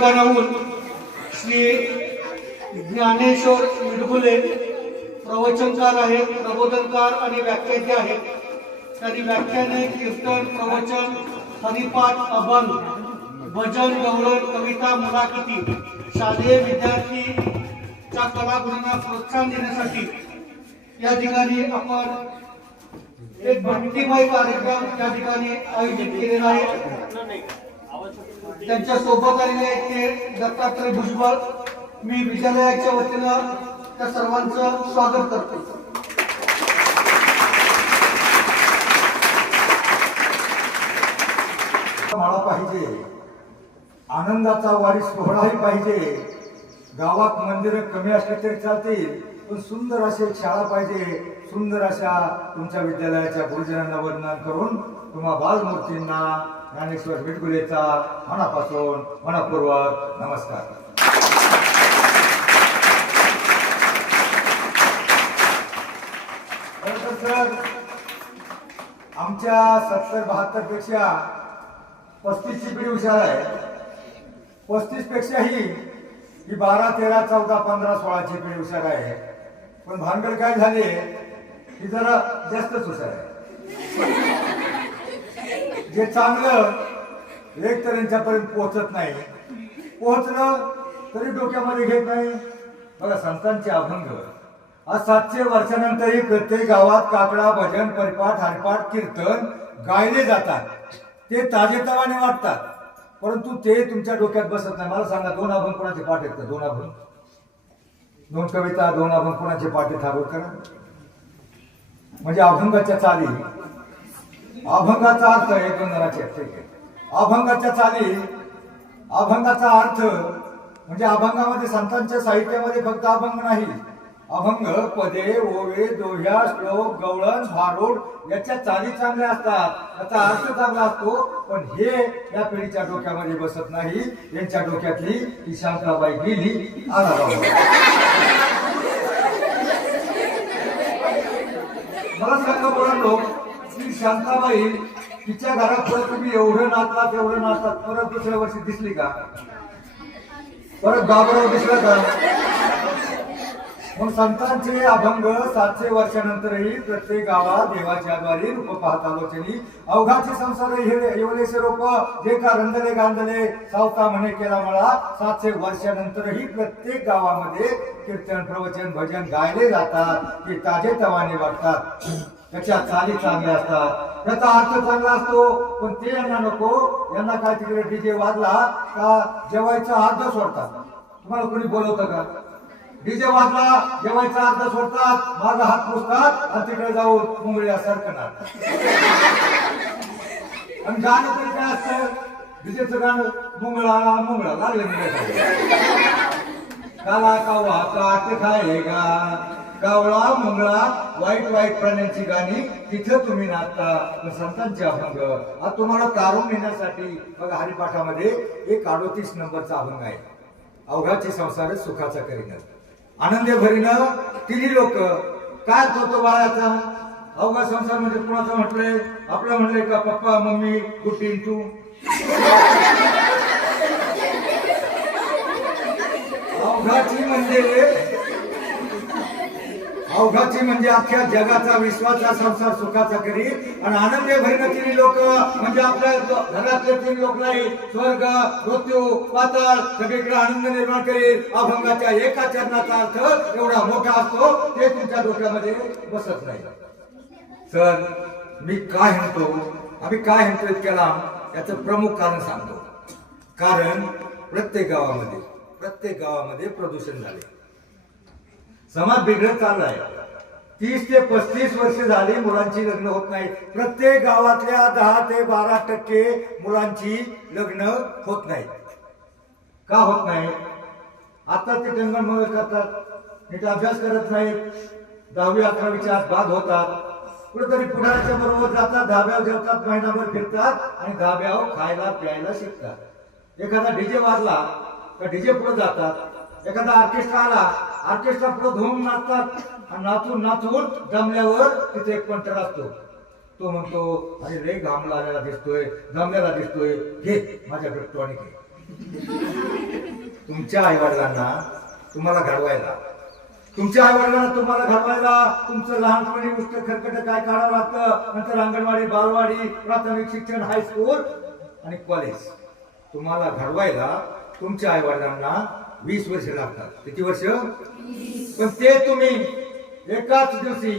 ठिकाणाहून श्री ज्ञानेश्वर मिडगुले प्रवचनकार आहेत, प्रबोधनकार आणि व्याख्याते आहेत. त्यांनी व्याख्याने, कीर्तन, प्रवचन, हरिपाठ, अभंग, भजन, गवळण, कविता, मुलाखती शालेय विद्यार्थीच्या कलागुणांना प्रोत्साहन देण्यासाठी या ठिकाणी आपण एक भक्तिमय कार्यक्रम त्या ठिकाणी आयोजित केलेला आहे. त्यांच्या सोबत आलेले आहेत ते दत्तात्रय भुजबळ. मी विद्यालयाच्या वतीनं त्या सर्वांचं स्वागत करतो. मला पाहिजे, आनंदाचा वारी सोहळाही पाहिजे. गावात मंदिरं कमी असले तरी चालतील, पण सुंदर अशी एक शाळा पाहिजे. सुंदर अशा तुमच्या विद्यालयाच्या गुरुजनांना वंदन करून तुम्हा बालमूर्तींना ज्ञानेश्वर मिडगुलेचा मनापासून मनपूर्वक नमस्कार. सर, आमच्या 70-72 पेक्षा 35ची पिढी हुशार आहे. 35 पेक्षाही ही 12, 13, 14, 15, 16ची पिढी हुशार आहे. पण भानगड काय झाले की जरा जास्तच हुशार आहे. जे चांगलं एक तर यांच्यापर्यंत पोहोचत नाही, पोहोचलं तरी डोक्यामध्ये घेत नाही. बघा, संतांचे अभंग आज 700 वर्षानंतरही प्रत्येक गावात काकडा, भजन, परिपाठ, हरिपाठ, कीर्तन गायले जातात. ते ताजेतवाने वाटतात, परंतु ते तुमच्या डोक्यात बसत नाही. मला सांगा, 2 अभंग कोणाचे पाठ आहेत का? 2 अभंग, 2 कविता, 2 अभंग कोणाचे पाठ आहेत? हा करा. म्हणजे अभंगाच्या चाली, अभंगाचा अर्थ एक दोनाचे ठीक आहे. अभंगाच्या चाली, अभंगाचा अर्थ म्हणजे अभंगामध्ये संतांच्या साहित्यामध्ये फक्त अभंग नाही, अभंग, पदे, ओवे, दोह्या, श्लोक, गवळण, भारूड याच्या चाली चांगल्या असतात, त्याचा अर्थ चांगला असतो. पण हे या पिढीच्या डोक्यामध्ये बसत नाही. यांच्या डोक्यातली ती शांताबाई गेली. मला सांगा बोललो की शांताबाई तिच्या घरात परत तुम्ही एवढं नाचतात, एवढं नाचतात, परत दुसऱ्या वर्षी दिसली का? परत बाबराव दिसला का? मग संतांचे अभंग 700 वर्षानंतरही प्रत्येक गावात देवाच्या द्वारी रूप पाहता लोचनी अवघाचे संसार येवलेसे रोप जे का रंधले गांधले सावता म्हणे केला मला. 700 वर्षानंतरही प्रत्येक गावामध्ये कीर्तन, प्रवचन, भजन गायले जातात. ते ताजे तवाने वाटतात, त्याच्या चाली चांगल्या असतात, त्याचा अर्थ चांगला असतो. पण ते यांना नको. यांना काय तिकडे डीजे वाजला का जेवायचा अर्ध सोडतात. तुम्हाला कोणी बोलवतं का? डीजे वाजला जेवायचा अर्ध सोडतात, माझा हात पुसतात आणि तिकडे जाऊन मुंगळ्या सरकणार. आणि गाणं तरी काय असतं? डीजेचं गाणं मुंगळा मुंगळा लागले काला कावा काट खायगा, कावळा मुंगळा, वाईट वाईट प्राण्यांची गाणी तिथं तुम्ही नाचता. संतांचे अभंग आज तुम्हाला तारून नेण्यासाठी बघा, हरिपाठामध्ये एक 38 नंबरचा अभंग आहे. अवघाचे संसार सुखाचा करीन, आनंदे भरीनं तिन्ही लोक. काय होतो बाळाचा? अवघा संसार म्हणजे कुणाचं म्हटलंय? आपलं म्हणलंय का? पप्पा, मम्मी, गुटी, तू. अवघाची म्हणजे अख्ख्या जगाचा, विश्वाचा संसार सुखाचा करी. आणि आनंदे भरीनं तिन्ही लोक म्हणजे आपल्या घरातले 3 लोक नाही, स्वर्ग, मृत्यू, पाताळ सगळीकडे आनंद निर्माण करील. अभंगाच्या एका चरणाचा अर्थ एवढा मोठा असतो, ते तुमच्या डोक्यामध्ये बसत नाही. सर, मी काय म्हणतो, आम्ही काय म्हणतो इतक्याला, याचं प्रमुख कारण सांगतो. कारण प्रत्येक गावामध्ये प्रदूषण झाले, समाज बिघडत चाललाय. 30 ते 35 वर्ष झाली मुलांची लग्न होत नाही. प्रत्येक गावातल्या 10 ते 12% मुलांची लग्न होत नाही. का होत नाही? आता ते टंगणमंगळ करतात, नीट अभ्यास करत नाहीत, 10वी 11वीच्या आत बाद होतात. कुठेतरी पुढाऱ्याच्या बरोबर जातात, धाब्यावर जेवतात, महिनाभर फिरतात आणि धाब्यावर खायला प्यायला शिकतात. एखादा डीजे वाजला का डीजे पुढे जातात. एखादा ऑर्केस्ट्रा आला, ऑर्केस्ट्रा पुढे धूम नाचतात आणि नाचून नाचून जमल्यावर तिथे एक पंटर असतो. तो म्हणतो, अरे रे घाम लागलेला दिसतोय, जमलेला दिसतोय, घे माझ्याकडे टॉनिक आहे. तुमच्या आईवडिलांना तुम्हाला घडवायला, तुमच्या आईवडिलांना तुम्हाला घडवायला तुमचं लहानपणी उष्ट खरकट काय काढावं लागतं, नंतर अंगणवाडी, बालवाडी, प्राथमिक शिक्षण, हायस्कूल आणि कॉलेज. तुम्हाला घडवायला तुमच्या आईवडिलांना 20 वर्ष लागतात. किती वर्ष? पण ते तुम्ही एकाच दिवशी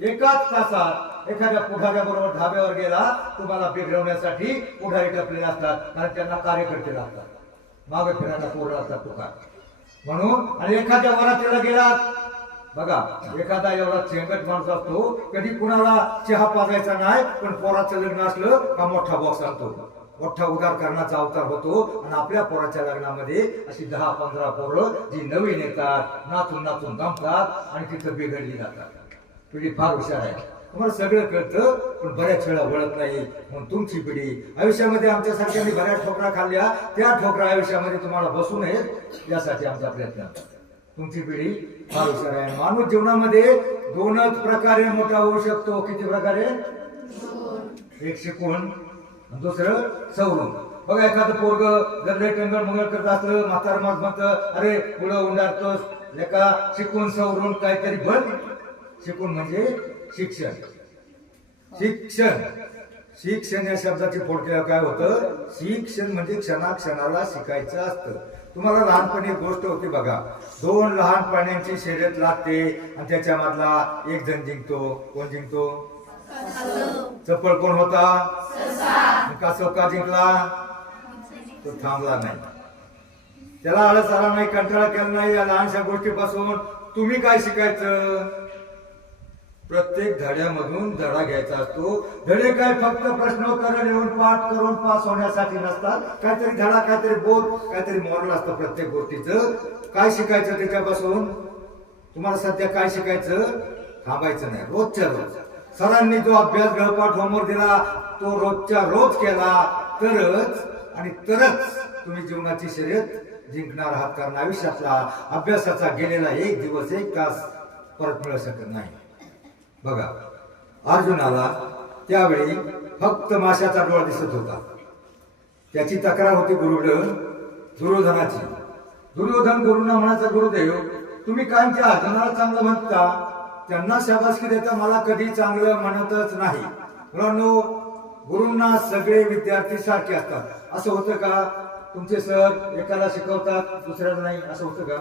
एकाच तासात एखाद्या पुढाऱ्या बरोबर धाब्यावर गेला, तुम्हाला बिघडवण्यासाठी पुढारी टपलेले असतात, कारण त्यांना कार्यकर्ते लागतात, मागे फिरायला पोरं असतात तुकार म्हणून. आणि एखाद्या वरातीला गेलात, बघा एखादा एवढा चेंगट माणूस असतो, कधी कुणाला चहा पाजायचा नाही, पण पोराचं लग्न असलं का मोठा बॉक्स आणतो, मोठा उदार करण्याचा अवतार होतो. आणि आपल्या पोराच्या लग्नामध्ये अशी 10-15 पोरं जी नवीन येतात, नाचून नाचून जमतात आणि तिथं बिघडली जातात. पिढी फार हुशार आहे, तुम्हाला सगळं कळतं, पण बऱ्याच वेळा वळत नाही. म्हणून तुमची पिढी आयुष्यामध्ये आमच्यासारख्यांनी बऱ्याच ठोकरा खाल्ल्या, त्या ठोकरा आयुष्यामध्ये तुम्हाला बसू नयेत यासाठी आमचा प्रयत्न. तुमची पिढी फार हुशार आहे. माणूस जीवनामध्ये 2च प्रकारे मोठा होऊ शकतो. किती प्रकारे? एक शिकून, दुसरं सवरून. बघा एखादं पोरग जर लय टंगळ मंगळ करत असलं, म्हातार मग म्हणतं अरे पुढं उंडारतोस, लेका शिकून सवरून काहीतरी बन. शिकून म्हणजे शिक्षण. शिक्षण शिक्षण या शब्दाची फोडक्यात काय होतं? शिक्षण म्हणजे क्षणाक्षणाला शिकायचं असतं. तुम्हाला लहानपणी एक गोष्ट होती बघा, 2 लहान प्राण्यांची शर्यत लागते आणि त्याच्यामधला एक जण जिंकतो. कोण जिंकतो? चप्पल कोण होता? कासव का जिंकला? तो थांबला नाही, त्याला आळस आला नाही, कंटाळा केला नाही. या लहानशा गोष्टीपासून तुम्ही काय शिकायचं? प्रत्येक धड्यामधून धडा घ्यायचा असतो. धडे काय फक्त प्रश्नोत्तर लिहून पाठ करून पास होण्यासाठी नसतात, काहीतरी धडा, काहीतरी बोध, काहीतरी मॉरल असतं प्रत्येक गोष्टीचं. काय शिकायचं त्याच्यापासून? तुम्हाला सध्या काय शिकायचं? थांबायचं नाही, रोजच्या रोज. सरांनी जो अभ्यास गृहपाठ होमवर्क दिला तो रोजच्या रोज केला तरच आणि तरच तुम्ही जीवनाची शर्यत जिंकणार आहात. कारण आयुष्यातला अभ्यासाचा गेलेला 1 दिवस 1 तास परत मिळू शकत नाही. बघा अर्जुनाला त्यावेळी फक्त माशाचा डोळा दिसत होता. त्याची तक्रार होती गुरुकडं, दुर्योधनाची. दुर्योधन गुरुंना म्हणायचा, गुरुदेव तुम्ही कायमच्या अर्जुनाला चांगलं म्हणता, त्यांना शाबासकी देता, मला कधी चांगलं म्हणतच नाही. मुलांनो, गुरुंना सगळे विद्यार्थी सारखे असतात. असं होतं का? तुमचे सर एकाला शिकवतात दुसऱ्याला नाही, असं होतं का?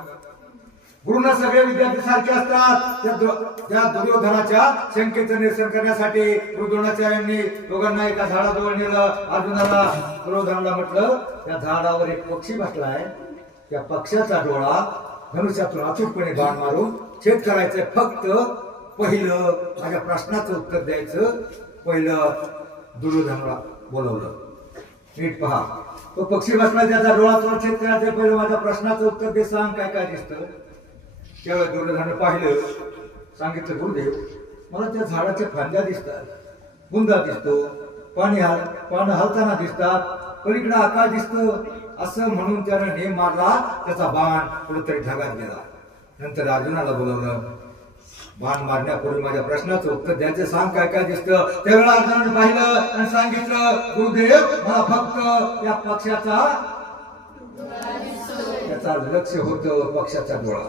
गुरुंना सगळे विद्यार्थी सारखे असतात. त्या दुर्योधनाच्या शंकेचं निरसन करण्यासाठी गुरुद्रोणाचार्यांनी दोघांना एका झाडाजवळ नेलं. अर्जुनाला दुर्योधनाला म्हटलं, त्या झाडावर एक पक्षी बसलाय, त्या पक्षाचा डोळा धनुष्यातून अचूकपणे बाण मारून छेद करायचंय. फक्त पहिलं माझ्या प्रश्नाचं उत्तर द्यायचं. पहिलं दुर्योधनाला बोलवलं, नीट पहा, तो पक्षी बसला, त्याचा डोळा तोड छेद करायचं, पहिलं माझ्या प्रश्नाचं उत्तर दे, सांग काय काय दिसतं. त्यावेळेस दुर्योधनाने पाहिलं, सांगितलं, गुरुदेव मला त्या झाडाच्या फांद्या दिसतात, बुंदा दिसतो, पानं हलताना दिसतात, पलीकडे आकाश दिसतो. असं म्हणून त्यानं नेम मारला, त्याचा बाण कुठेतरी ढगात गेला. नंतर अर्जुनाला बोलवलं, बाण मारण्यापूर्वी माझ्या प्रश्नाचं उत्तर द्यायचं, सांग काय काय दिसतं. त्यावेळेला अर्जुनाने पाहिलं आणि सांगितलं, गुरुदेव मला फक्त या पक्षाचा, त्याचा लक्ष होतं पक्षाचा डोळा,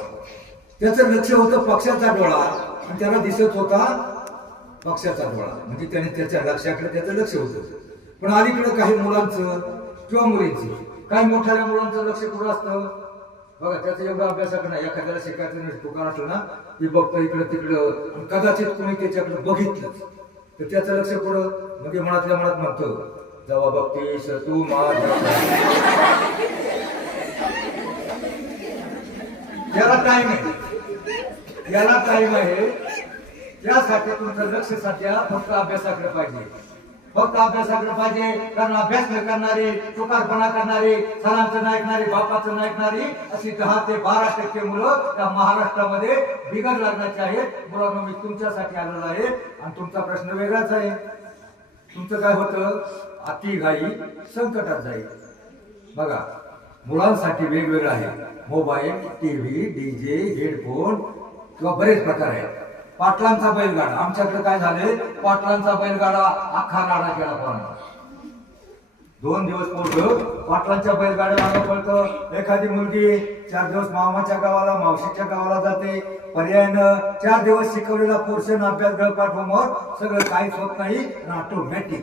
त्याचं लक्ष होतं पक्षाचा डोळा आणि त्याला दिसत होता पक्षाचा डोळा. म्हणजे त्याने त्याच्या लक्षाकडे त्याचं लक्ष होतं. पण अलीकडे काही मुलांचं किंवा मुलींचं, काही मोठ्या मुलांचं लक्ष कुठं असतं बघा, त्याचं एवढा अभ्यासाकडे नाही. एखाद्याला शिकायचं नाही, दुकान असलं ना की बघतं इकडं तिकडं, कदाचित कोणी त्याच्याकडे बघितलं तर त्याचं लक्ष पुढं, म्हणजे मनातल्या मनात म्हणतो, जेव्हा बघतीस तू याला टाइम आहे, याला टाइम आहे. त्यासाठी तुमचं लक्ष सध्या फक्त अभ्यासाकडे पाहिजे, फक्त अभ्यासाकडे पाहिजे. कारण अभ्यास न करणारे, चुकारपणा करणारे, सरांचं नाही ऐकणारे, बापाचं नाही ऐकणारी अशी 10 ते 12% मुलं त्या महाराष्ट्रामध्ये बिघड लागण्याची आहेत. मुलांना मी तुमच्यासाठी आलेलो आहे आणि तुमचा प्रश्न वेगळाच आहे. तुमचं काय होतं? अति घाई संकटात जाईल. बघा मुलांसाठी वेगवेगळं आहे, मोबाईल, टीव्ही, डीजे, हेडफोन किंवा बरेच प्रकार आहेत. पाटलांचा बैलगाडा, आमच्याकडे काय झाले, पाटलांचा बैलगाडा अख्खा राडा केला. पण 2 दिवस पोरग पाटलांच्या बैलगाड्या मागं पळतं. एखादी मुलगी 4 दिवस मामाच्या गावाला मावशीच्या गावाला जाते. पर्यायानं 4 दिवस शिकवलेला पोर्शन अभ्यास गळपाठवून सगळं काहीच होत नाही. ऑटोमॅटिक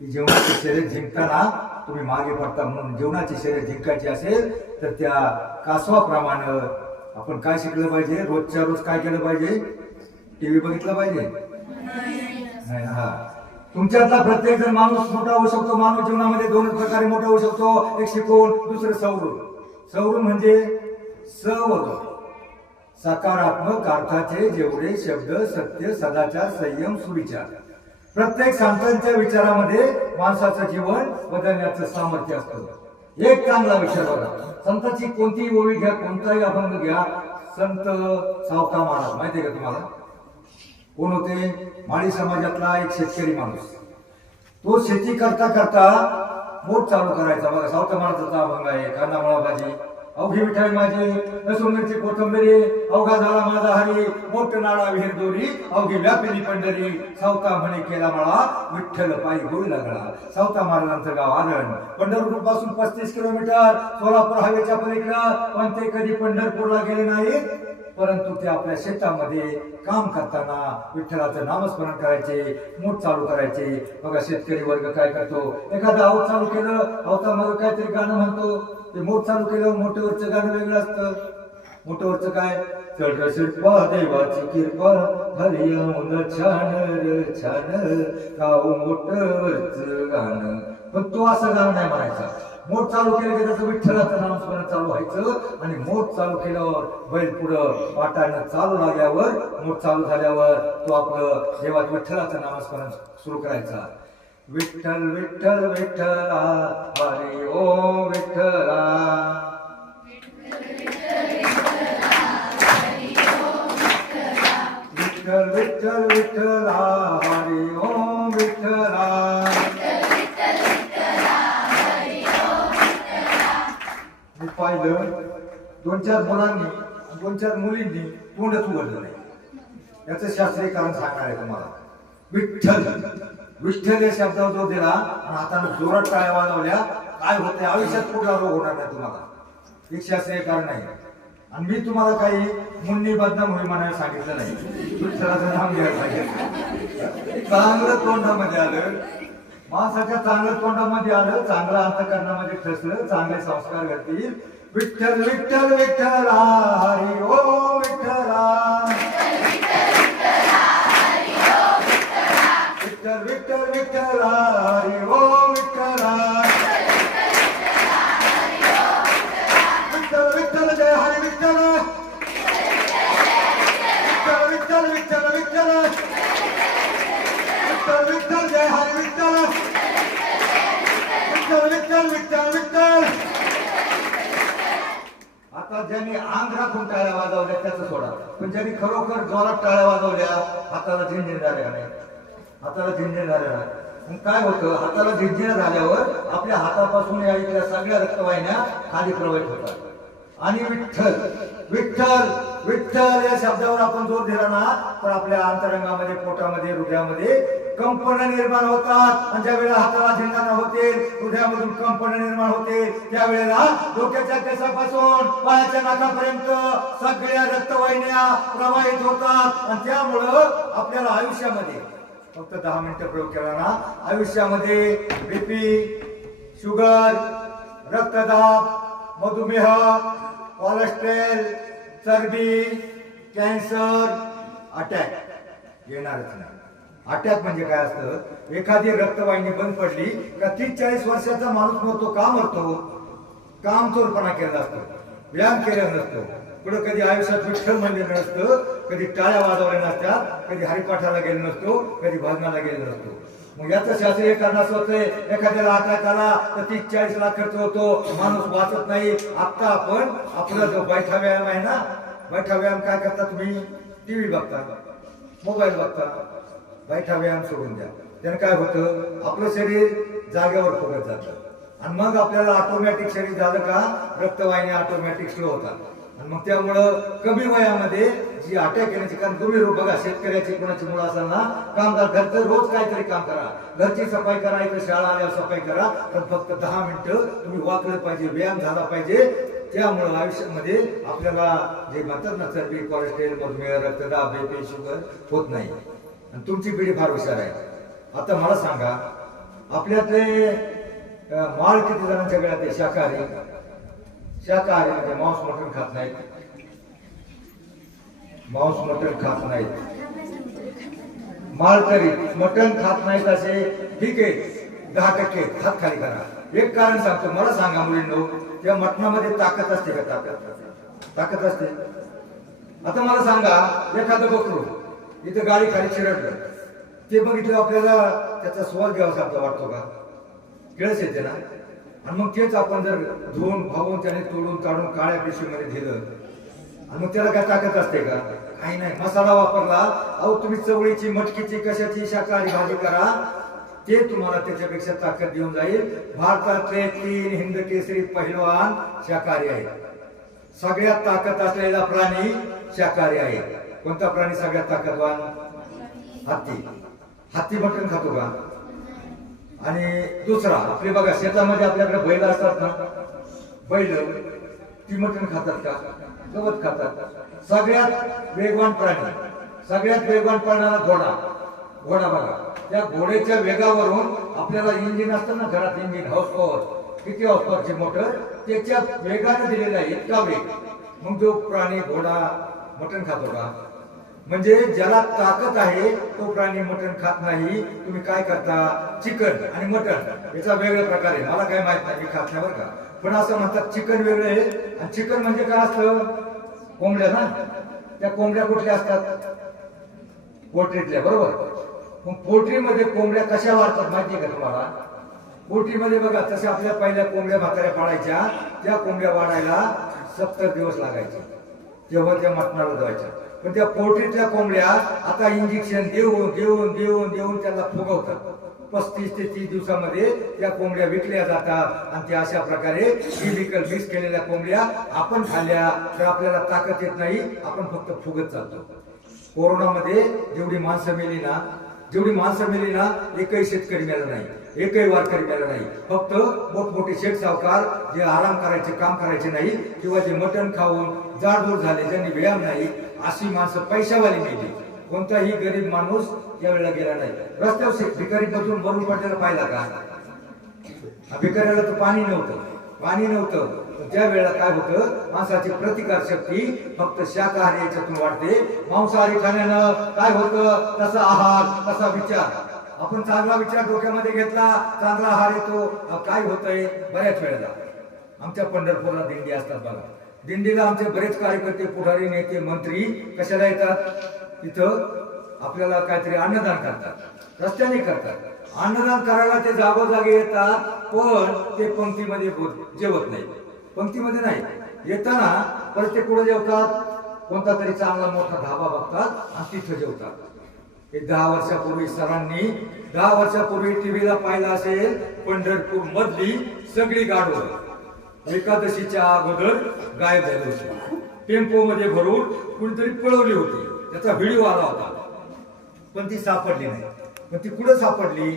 जीवनाची शर्यत जिंकताना तुम्ही मागे पडता. म्हणून जीवनाची शर्यत जिंकायची असेल तर त्या कासवाप्रमाणे आपण काय शिकलं पाहिजे? रोजच्या रोज काय केलं पाहिजे? टीव्ही बघितलं पाहिजे नाही. हा, तुमच्यातला प्रत्येक जण माणूस मोठा होऊ शकतो. माणूस जीवनामध्ये 2 प्रकारे मोठा होऊ शकतो. एक शिकून, दुसरं सवरून. सवरून म्हणजे सवरून सकारात्मक अर्थाचे जेवढे शब्द, सत्य, सदाचार, संयम, सुविचार. प्रत्येक संतांच्या विचारामध्ये माणसाचं जीवन बदलण्याचं सामर्थ्य असतं. एक चांगला विचार बघा. संतांची कोणतीही ओळी घ्या, कोणताही अभंग घ्या. संत सावता महाराज माहिती आहे का तुम्हाला? कोण होते? माळी समाजातला एक शेतकरी माणूस. तो शेती करता करता मोठ चालू करायचा. बघा, सावता महाराजाचा अभंग आहे. कांदा मुळा भाजी, अवघी मिठाई माझी, लसूण मिरची कोथंबिरी, अवघा झाला माझा हरी, मोठ नाळा विहीर दोरी, अवघी व्यापिली पंढरी, सावता म्हणे केला मळा, विठ्ठल पायी होई लागला. सावता महाराजांचं गाव आरण. पंढरपूर पासून 35 किलोमीटर, सोलापूर हवेच्या पलीकडं. पण ते कधी पंढरपूरला गेले नाहीत, परंतु ते आपल्या शेतामध्ये काम करताना विठ्ठलाचं नामस्मरण करायचे, मूठ चालू करायचे. बघा, शेतकरी वर्ग काय करतो? एखादं आऊत चालू केलं, आऊतामध्ये काहीतरी गाणं म्हणतो. ते मूठ चालू केलं, मोठेवरचं गाणं वेगळं असतं. मोठेवरचं काय? चढ शिरपा देवाची किरपा हरी येऊन छान र छान, गाव मोठवरचं गाणं. पण तो असं गाणं नाही म्हणायचा. मोठ चालू केलं की त्याचं विठ्ठलाचं नामस्मरण चालू व्हायचं. आणि मोठ चालू केल्यावर बैल पुढं वाटानं चालू लागल्यावर, मोठ चालू झाल्यावर तो आपलं देवात विठ्ठलाचं नामस्मरण सुरू करायचा. विठ्ठल विठ्ठल विठ्ठला हरी ओम विठ्ठला, विठ्ठल विठ्ठल विठ्ठला हरी ओम विठ्ठला. मी पाहिलं 2-4 मुलांनी 2-4 मुलींनी तोंडच उघडलं नाही. याचं शास्त्रीय कारण सांगणार आहे तुम्हाला. विठ्ठल विठ्ठल या शब्दावर जो दिला आणि हाताने जोरात टाळ्या वाजवल्या, काय होते आयुष्यात कुठला रोग होणार नाही तुम्हाला. एक शास्त्रीय कारण आहे. आणि मी तुम्हाला काही मुन्नी बदनाम होई म्हणायला सांगितलं नाही. विठ्ठलाचं नाम घ्यायला सांगितलं. चांगलं तोंडामध्ये आलं, माणसाच्या चांगलं तोंडामध्ये आलं, चांगलं अंतकरणामध्ये ठसलं, चांगले संस्कार घडतील. विठ्ठल विठ्ठल विठ्ठला हरी ओम विठ्ठला, विठ्ठल विठ्ठल विठ्ठला हरी ओम विठ्ठला, विठ्ठल विठ्ठल जय हरी विठ्ठल, विठ्ठल विठ्ठल विठ्ठल विठ्ठल, विठ्ठल विठ्ठल जय हरी विठ्ठल, विठ्ठल विठ्ठल विठ्ठल विठ्ठल. आता ज्यांनी अंग राखून टाळ्या वाजवल्या त्याचं सोडा, पण ज्यांनी खरोखर जोरात टाळ्या वाजवल्या हाताला झिंझिन झाल्या नाही, हाताला झिंझिन झाल्या नाही. मग काय होतं? हाताला झिंझिन झाल्यावर आपल्या हातापासून या इथल्या सगळ्या रक्तवाहिन्या खाली प्रवाहित होतात. आणि विठ्ठल विठ्ठल विठ्ठल या शब्दावर आपण जोर दिला ना, तर आपल्या अंतरंगामध्ये, पोटामध्ये, हृदयामध्ये कंपन निर्माण होतात. आणि ज्या वेळेला हाताला झिंगाणा होते, हृदयामधून कंपन निर्माण होते, त्यावेळेला डोक्याच्या केसापासून पायाच्या नाकापर्यंत सगळ्या रक्तवाहिन्या प्रवाहित होतात. आणि त्यामुळं आपल्याला आयुष्यामध्ये फक्त 10 मिनिटं प्रयोग केला ना, आयुष्यामध्ये बीपी, शुगर, रक्तदाब, मधुमेह, कोलेस्ट्रॉल, चरबी, कॅन्सर, अटॅक येणारच नाही. अटॅक म्हणजे काय असतं? एखादी रक्तवाहिनी बंद पडली का 30-40 वर्षाचा माणूस मरतो. का मरतो? काम चोरपणा केला असतो, व्यायाम केला नसतो, पुढे कधी आयुष्यात विठ्ठल म्हणलेलं नसतं, कधी टाळ्या वाजवल्या नसतात, कधी हरिपाठाला गेलो नसतो, कधी भजनाला गेलो नसतो. मग याचं शास्त्रीय कारण असं होतंय, एखाद्याला अटॅक आला तर 30-40 लाख खर्च होतो, माणूस वाचत नाही. आता आपण आपला जो बैठा व्यायाम आहे ना, बैठा व्यायाम काय करता तुम्ही? टीव्ही बघता, मोबाईल बघता, बैठा व्यायाम सोडून द्या. त्यानं काय होतं? आपलं शरीर जागेवर फुगत जातं. आणि मग आपल्याला ऑटोमॅटिक शरीर झालं का रक्तवाहिन्या ऑटोमॅटिक स्लो होतात. आणि मग त्यामुळं कमी वयामध्ये जी अटॅक येण्याची, कारण तुम्ही बघा शेतकऱ्याची कोणाची मुलं असाल ना, कामगार घरचं रोज काहीतरी काम करा, घरची सफाई करा, इथं शाळा आल्यावर सफाई करा, पण फक्त 10 मिनिटं तुम्ही वाकलं पाहिजे, व्यायाम झाला पाहिजे. त्यामुळं आयुष्यामध्ये आपल्याला जे म्हणतात ना चरबी, कोलेस्ट्रॉल, मधुमेह, रक्तदाब, बीपी, शुगर होत नाही. आणि तुमची पिढी फार हुशार आहे. आता मला सांगा, आपल्यातले माळ किती जणांच्या गळ्यात आहे शाकाहारी? शाकाहारी म्हणजे मांस मटण खात नाहीत, मांस मटण खात नाहीत, माळकरी मटण खात नाहीत असे ठीक आहे 10% हात खाली करा. एक कारण सांगतो, मला सांगा मुलींनो, त्या मटणामध्ये ताकद असते का? ताकद असते. आता मला सांगा, एखादं बकरू इथं गाडी खाली चिरडलं, ते बघितलं आपल्याला त्याचा स्वाद घ्यावासारखा वाटतो का? किळस येते ना. आणि मग तेच आपण जर धुवून भावून त्याने तोडून काढून काळ्या पिशवीमध्ये दिलं, आणि मग त्याला काय ताकद असते का? काही नाही. मसाला वापरला, अहो तुम्ही चवळीची, मटकीची, कशाची शाकाहारी भाजी करा, ते तुम्हाला त्याच्यापेक्षा ताकद देऊन जाईल. भारतातले 3 हिंद केसरी पहिलवान शाकाहारी आहेत. सगळ्यात ताकद असलेला प्राणी शाकाहारी आहे. कोणता प्राणी सगळ्यात ताकदवान? हत्ती. हत्ती मटण खातो का? आणि दुसरा, आपले बघा शेतामध्ये आपल्याकडे बैल असतात ना, बैल ती मटण खातात का? गवत खातात. सगळ्यात वेगवान प्राणी, सगळ्यात वेगवान पळणारा घोडा. घोडा बघा, त्या घोड्याच्या वेगावरून आपल्याला इंजिन असतं ना घरात, इंजिन हाऊस पॉवर, किती हाऊस पॉवरचे मोटर, त्याच्या वेगाने दिलेला आहे, इतका वेग. मग जो प्राणी घोडा मटण खातो का? म्हणजे ज्याला ताकद आहे तो प्राणी मटण खात नाही. तुम्ही काय करता? चिकन आणि मटण याचा वेगळा प्रकार आहे. मला काय माहित नाही, मी खात नाही बरं का, पण असं म्हणतात चिकन वेगळं आहे. आणि चिकन म्हणजे काय असतं? कोंबड्या ना. त्या कोंबड्या कुठल्या असतात? पोल्ट्रीतल्या, बरोबर. मग पोल्ट्रीमध्ये कोंबड्या कशा वाढतात माहितीये का तुम्हाला? पोल्ट्रीमध्ये बघा, तशा आपल्या पहिल्या कोंबड्या म्हाताऱ्या पाळायच्या, त्या कोंबड्या वाढायला 70 दिवस लागायचे, तेव्हा त्या मटणाला जायच्या. पण त्या पोल्ट्रीतल्या कोंबड्या आता इंजेक्शन देऊन देऊन देऊन देऊन त्याला फुगवतात. 35 ते 30 दिवसामध्ये त्या कोंबड्या विकल्या जातात. आणि त्या अशा प्रकारे केमिकल मिक्स केलेल्या कोंबड्या आपण खाल्ल्या तर आपल्याला ताकद येत नाही, आपण फक्त फुगत चालतो. कोरोनामध्ये जेवढी माणसं मेली ना, एकही शेतकरी मेला नाही, एकही वारकरी मेला नाही. फक्त मोठमोठे शेठ सावकार जे आराम करायचे, काम करायचे नाही, किंवा जे मटण खाऊन जाडजूड झाले, ज्यांनी व्यायाम नाही, अशी माणसं पैशावाली मेली. कोणताही गरीब माणूस यावेळेला गेला नाही. रस्त्यावर भिकारी बसून भरून पडलेला पाहिला का? भिकाऱ्याला तर पाणी नव्हतं. त्या वेळेला काय होतं? माणसाची प्रतिकार शक्ती फक्त शाकाहारी याच्यातून वाढते. मांसाहारी खाण्यानं काय होतं? तसा आहार, तसा विचार. आपण चांगला विचार डोक्यामध्ये घेतला, चांगला आहार येतो. काय होतंय? बऱ्याच वेळेला आमच्या पंढरपूरला दिंडी असतात बघा, दिंडीला आमचे बरेच कार्यकर्ते, पुढारी, नेते, मंत्री कशाला येतात? तिथं आपल्याला काहीतरी अन्नदान करतात, रस्त्याने करतात. अन्नदान करायला ते जागोजागी येतात, पण ते पंक्तीमध्ये जेवत नाही. पंक्तीमध्ये नाही, येताना परत ते कुठे जेवतात? कोणता तरी चांगला मोठा धाबा बघतात आणि तिथं जेवतात. एक 10 वर्षापूर्वी सरांनी 10 वर्षापूर्वी टीव्हीला पाहिलं असेल, पंढरपूर मधली सगळी गाडवं एकादशीच्या अगोदर गायब झाली होती. टेम्पो मध्ये भरून कुणीतरी पळवली होती, त्याचा व्हिडिओ आला होता, पण ती सापडली नाही. पण ती कुठे सापडली?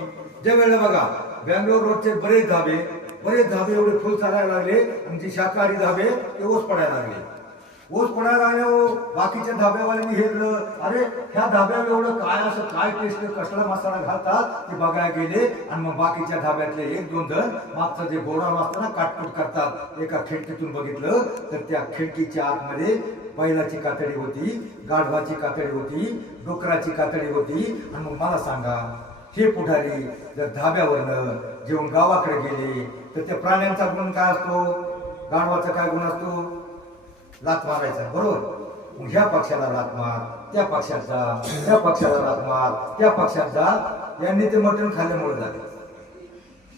ज्या वेळेला बघा बँगलोर रोडचे बरेच धाबे एवढे फुल चालायला लागले, आणि जे शाकाहारी धाबे ते ओस पडायला लागले. बाकीच्या धाब्यावाल्यांनी हेरलं, अरे ह्या धाब्यावर एवढं काय टेस्ट, कसला मसाला घालतात ते बघायला गेले. आणि मग बाकीच्या धाब्यातले 1-2 जण मागचं जे गोडाऊन असतं ना, काटकूट करतात. एका खिडकीतून बघितलं तर त्या खिडकीच्या आतमध्ये बैलाची कातडी होती, गाढवाची कातडी होती, डुकराची कातडी होती. आणि मग मला सांगा, हे पुढारी जर धाब्यावरनं जेवून गावाकडे गेले तर त्या प्राण्यांचा गुण काय असतो? गाढवाचा काय गुण असतो? लात मारायचा, बरोबर. ह्या पक्षाला लात मार, त्या पक्षाला लात मार, त्या पक्षाचा, यांनी ते मटण खाल्ल्यामुळे झाले.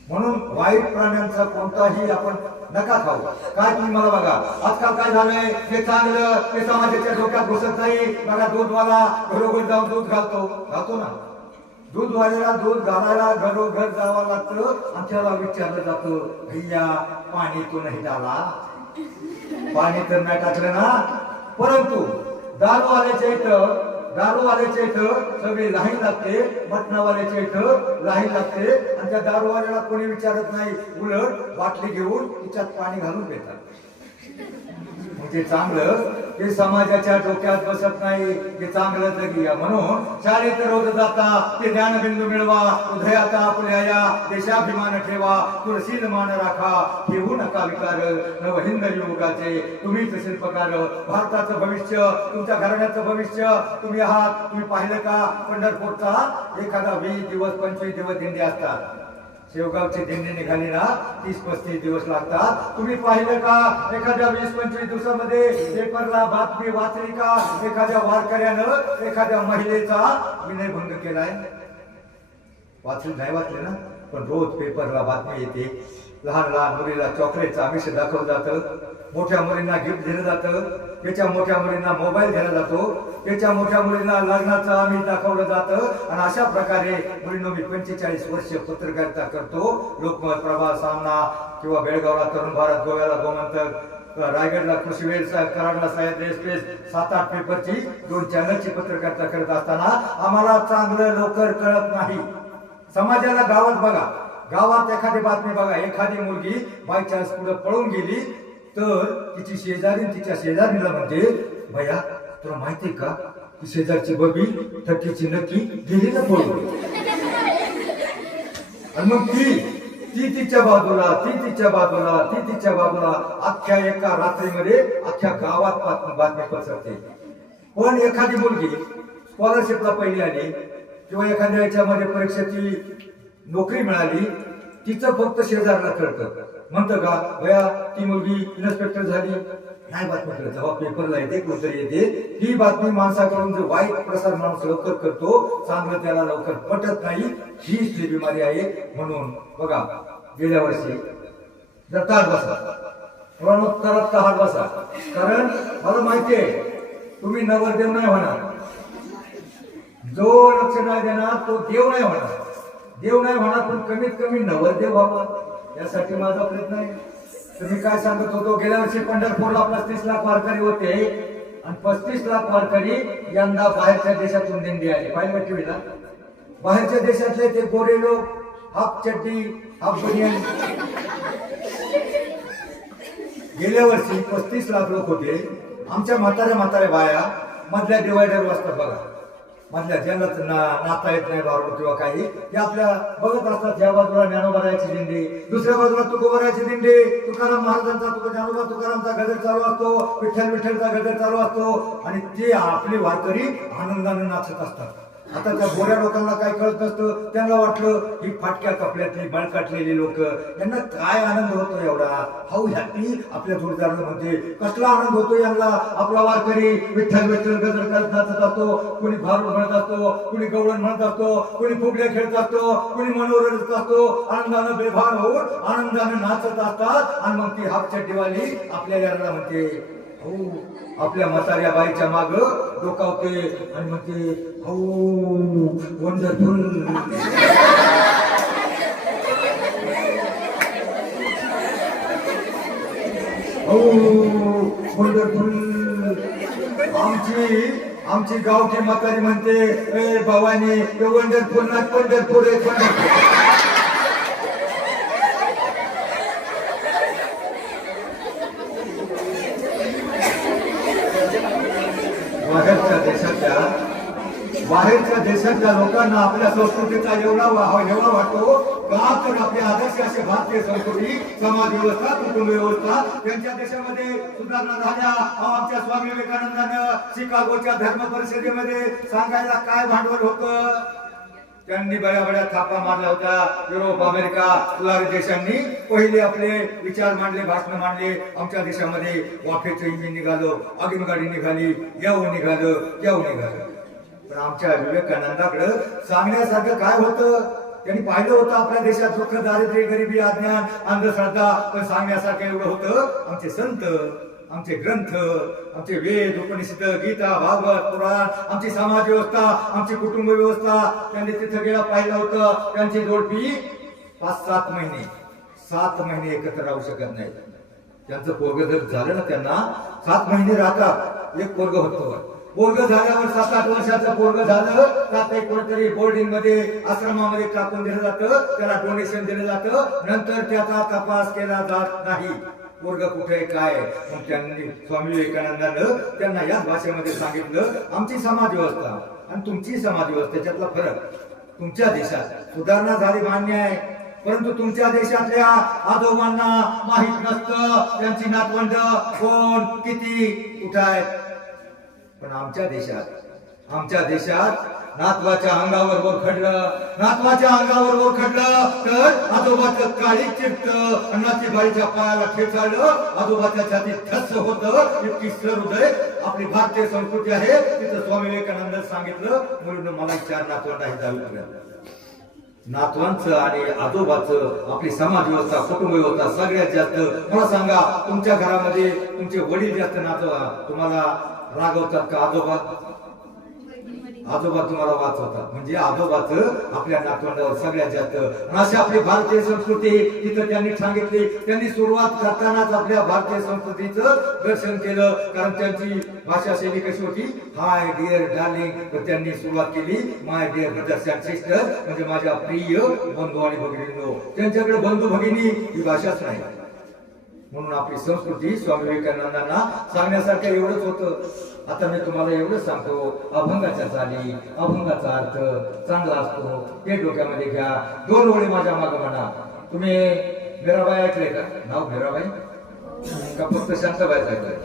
म्हणून वाईट प्राण्यांचा कोणताही आपण नका खाऊ. काय तुम्ही मला बघा, आजकाल काय झालंय? ते चांगलं ते समाजाच्या डोक्यात घुसत नाही. बघा, दूधवाला घरोघर जाऊन दूध घालतो ना, दूधवाल्याला दूध घालायला घरोघर जावं लागतं. आणि त्याला विचारलं जातं, भैया पाणी तो नाही डाला. पाणी तर नाही टाकलं ना, परंतु दारूवाल्याच्या इथं सगळी लाईन लागते, मटणावाल्याच्या इथं लाईन लागते आणि त्या दारूवाल्याला कोणी विचारत नाही, उलट बाटली घेऊन तिच्यात पाणी घालून देतात. म्हणजे चांगलं ते समाजाच्या डोक्यात बसत नाही, ते चांगलं जगूया म्हणून शाळेत रोज जाता ते ज्ञानबिंदू मिळवा, उदयाता आपल्या या देशाभिमान ठेवा, तुळशील मान राखा, ठेवू नका विकार, नव हिंद युगाचे तुम्हीच शिल्पकार, भारताचं भविष्य तुमच्या घराण्याचं भविष्य तुम्ही आहात. तुम्ही पाहिलं का पंढरपूरचा एखादा 20 दिवस 25 दिवस दिंडी असतात, शेवगावची दिंडी निघाली ना 30-35 दिवस लागतात. तुम्ही पाहिलं का एखाद्या 20-25 दिवसामध्ये पेपरला बातमी वाचली का एखाद्या वारकऱ्यानं एखाद्या महिलेचा विनयभंग केलाय? वाचली नाही, वाचले ना, पण रोज पेपरला बातमी येते. लहान लहान मुलीला चॉकलेटचं आमिष दाखवलं जातं, मोठ्या मुलींना गिफ्ट दिलं जातं, त्याच्या मोठ्या मुलींना मोबाईल दिला जातो, त्याच्या मोठ्या मुलींना लग्नाचं आमिष दाखवलं जातं. आणि अशा प्रकारे मुलींनो मी 45 वर्ष पत्रकारिता करतो. लोकमत, प्रभात, सामना किंवा बेळगावला तरुण भारत, गोव्याला गोमंतक, रायगडला कृषीवेल, कराडला सह्याद्री एक्सप्रेस, 7-8 पेपरची 2 चॅनलची पत्रकारिता करत असताना आम्हाला चांगलं लवकर कळत नाही. समाजाला गावात बघा, गावात एखादी बातमी बघा, एखादी मुलगी बाय चान्स पुढे पळून गेली तर तिची शेजारी तिच्या शेजारीला म्हणते, भैया तुला माहितीये का ती शेजारची बबी टक्केची नक्की गेली ना पळून. आणि मग ती तिच्या बाजूला अख्ख्या एका रात्रीमध्ये अख्ख्या गावात बातमी पसरते. पण एखादी मुलगी स्कॉलरशिपला पहिली आली किंवा एखाद्या याच्यामध्ये परीक्षेची नोकरी मिळाली, तिचं फक्त शेजारला कळतं. म्हणतं का भया ती मुलगी इन्स्पेक्टर झाली, नाही बातमी कळत. जेव्हा पेपरला येते कुठतरी येते ही बातमी, माणसाकडून जो वाईट प्रसार माणूस लवकर करतो, चांगलं त्याला लवकर पटत नाही. ही इथली बिमारी आहे. म्हणून बघा गेल्या वर्षी जर ताट बसा तरच हात बसा, कारण मला माहितीये तुम्ही नवरदेव नाही होणार, जो लक्ष नाही देणार तो देव नाही होणार, पण कमीत कमी नवरदेव व्हावा यासाठी माझा प्रयत्न आहे. तुम्ही काय सांगत होतो, गेल्या वर्षी पंढरपूरला 35 लाख वारकरी होते आणि 35 लाख वारकरी यंदा बाहेरच्या देशातून दिंडी आली. पाहिलं टीव्हीला, बाहेरच्या देशातले ते गोरे लोक हाफ चड्डी हाफ बनियन. गेल्या वर्षी 35 लाख लोक होते. आमच्या म्हाताऱ्या बाया मधल्या डिवायडर वाजतात बघा, मधल्या ज्यांना नाता येत नाही बारोड किंवा काही, ते आपल्या बघत असतात. या बाजूला ज्ञानोबारायाची दिंडी, दुसऱ्या बाजूला तुकोबारायाची दिंडी, तुकाराम महाराजांचा ज्ञानोबा तुकारामचा गजर चालू असतो, विठ्ठलचा गजर चालू असतो आणि ते आपले वारकरी आनंदाने नाचत असतात. आता त्या गोऱ्या लोकांना काय कळत नसतं, त्यांना वाटलं ही फाटक्या कपड्यातली बळकाटलेली लोक, यांना काय आनंद होतो एवढा, हाऊ हॅपी आपल्या जोडदाराला म्हणते. कसला आनंद होतो यांना, आपला वारकरी विठ्ठल गजर करत नाचत असतो, कुणी भारूड म्हणत असतो, कुणी गवळण म्हणत असतो, कुणी फुगड्या खेळत असतो, कुणी मनोरंजन असतो. आनंदानं बेभान होऊन आनंदानं नाचत असतात. आणि मग ती हाफ चड्डीवाली आपल्या याला म्हणते, हो आपल्या म्हाताऱ्या बाईच्या माग डोकावते आणि म्हणते, हो वंडरफुल, हो वंडरफुल. आमची गावची म्हातारी म्हणते, ए भवानी वंडरफुल ना पंढरपूर आहे पंढरपूर. बाहेरच्या देशातल्या लोकांना आपल्या संस्कृतीचा एवढा वाटतो का, तर आपले आदर्श असे भारतीय संस्कृती, समाज व्यवस्था, कुटुंब व्यवस्था त्यांच्या देशामध्ये सुधारणा झाल्या. आमच्या स्वामी विवेकानंदानं शिकागोच्या धर्म परिषदेमध्ये सांगायला काय भांडवल होतं, त्यांनी बड्या थापा मारल्या होत्या. युरोप, अमेरिका, सुधारित देशांनी पहिले आपले विचार मांडले, भाषण मांडले. आमच्या देशामध्ये वाफेचं इंजिन निघालं, आगीनगाडी निघाली, यावं निघालं. पण आमच्या विवेकानंदाकडं सांगण्यासारखं काय होतं, त्यांनी पाहिलं होतं आपल्या देशात दुःख, दारिद्र्य, गरिबी, अज्ञान, अंधश्रद्धा, पण सांगण्यासारखं एवढं होतं. आमचे संत, आमचे ग्रंथ, आमचे वेद, उपनिषद, गीता, भागवत, पुराण, आमची समाज व्यवस्था, आमची कुटुंब व्यवस्था त्यांनी तिथं गेला पाहिलं होतं. त्यांची जोडपी 5-7 महिने एकत्र राहू शकत नाही. त्यांचं पोरग जर झालं ना, त्यांना 7 महिने राहतात, एक पोरग होतं. पोरग झाल्यावर 7-8 वर्षाचं पोरग झालं का ते कोणतरी बोर्डिंग मध्ये आश्रमामध्ये टाकून दिलं जातं, त्याला डोनेशन दिलं जातं, नंतर त्याचा तपास केला जात नाही. पोरग कुठे काय. मग त्यांनी स्वामी विवेकानंदानं त्यांना याच भाषेमध्ये सांगितलं, आमची समाज व्यवस्था आणि तुमची समाज व्यवस्थेच्यातला फरक. तुमच्या देशात सुधारणा झाली मान्य आहे, परंतु तुमच्या देशातल्या आजोबांना माहित नसतं त्यांची नातवंड कोण किती कुठे आहेत. पण आमच्या देशात नातवाच्या अंगावर ओरखडलं तर आजोबाचं काळी चिरतं, नातीबाईच्या पायाला ठेचाळलं, आजोबाच्या छातीत ठस होतं. इतकी सहृदय आपली भारतीय संस्कृती आहे. तिथं स्वामी विवेकानंद सांगितलं, म्हणून मला 4 नातवंड आहे 10वी. नातवांचं आणि आजोबाचं आपली समाज व्यवस्था, कुटुंब व्यवस्था सगळ्यात जास्त. मला सांगा, तुमच्या घरामध्ये तुमचे वडील जास्त तुम्हाला रागवतात का आजोबा तुम्हाला वाचवतात? म्हणजे आजोबाचं आपल्या नातवंडावर सगळ्यात जास्त. अशी आपली भारतीय संस्कृती तिथं त्यांनी सांगितली. त्यांनी सुरुवात करतानाच आपल्या भारतीय संस्कृतीचं दर्शन केलं, कारण त्यांची भाषा शैली कशी होती, हाय डिअर डार्लिंग. तर त्यांनी सुरुवात केली, my dear brothers and sister, म्हणजे माझ्या प्रिय बंधू आणि भगिनींनो. त्यांच्याकडे बंधू भगिनी ही भाषाच नाही. म्हणून आपली संस्कृती स्वामी विवेकानंदांना सांगण्यासारखं एवढंच होतं. आता मी तुम्हाला एवढंच सांगतो, अभंगाच्या चाली, अभंगाचा अर्थ चांगला असतो हे डोक्यामध्ये घ्या. 2 ओळी माझ्या मागं म्हणा. तुम्ही मीराबाई ऐकले का? नाव मीराबाई का फक्त शांताबाई ऐकलंय?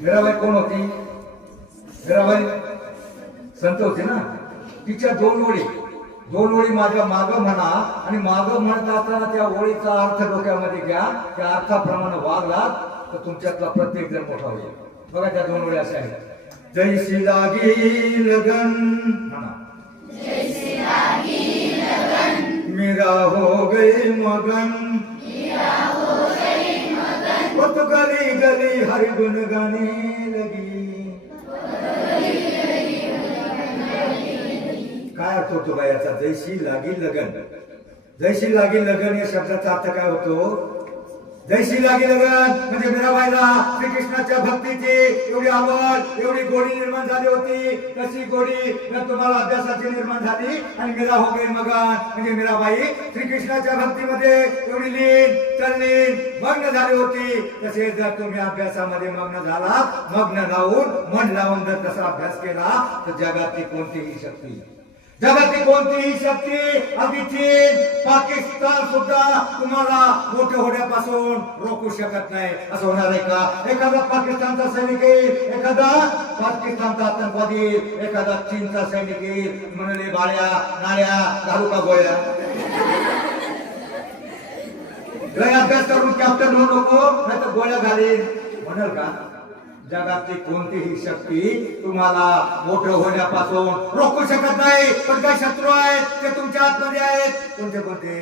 मीराबाई कोण होती? मीराबाई संत होती ना. तिच्या 2 ओळी माझ्या मागं म्हणा, आणि मागं म्हणत असताना त्या ओळीचा अर्थ डोक्यामध्ये घ्या. त्या अर्थाप्रमाणे वागलात तर तुमच्यातला प्रत्येक जण मोठा होईल. बघा, त्या 2 ओळी अशा आहेत. जैसी लागी लगन म्हणा, मेरा हो गई मगन, वो तो गली गली हर गुन गाने लगी. काय अर्थ होतो बा याचा? जैसी लागी लगन. जैसी लागी लगन या शब्दाचा अर्थ काय होतो? जैसी लागी लगन म्हणजे मीराबाईला श्रीकृष्णाच्या भक्तीची एवढी आवड, एवढी गोडी निर्माण झाली होती. कशी गोडी? तुम्हाला अभ्यासाची निर्माण झाली. आणि मीरा हो गई मगन म्हणजे मीराबाई श्रीकृष्णाच्या भक्तीमध्ये एवढी मग्न झाली होती. तसेच जर तुम्ही अभ्यासामध्ये मग्न झाला, मन लावून जर तसा अभ्यास केला तर जगातली कोणतीही शक्ती, अगदी चीन, पाकिस्तान सुद्धा तुम्हाला मोठे होण्यापासून रोखू शकत नाही. असं होणार आहे का? एखादा पाकिस्तानचा सैनिक येईल, एखादा पाकिस्तानचा आतंकवादी, एखादा चीनचा सैनिक येईल, म्हणले बाळ्या नाळ्या घालू का गोळ्या? अभ्यास करून कॅप्टन होऊ नको, नाही तर गोळ्या घालीन म्हणाल का? जगातली कोणतीही शक्ती तुम्हाला मोठं होण्यापासून रोखू शकत नाही. पण काही शत्रू आहेत ते तुमच्या आतमध्ये आहेत. कोणते?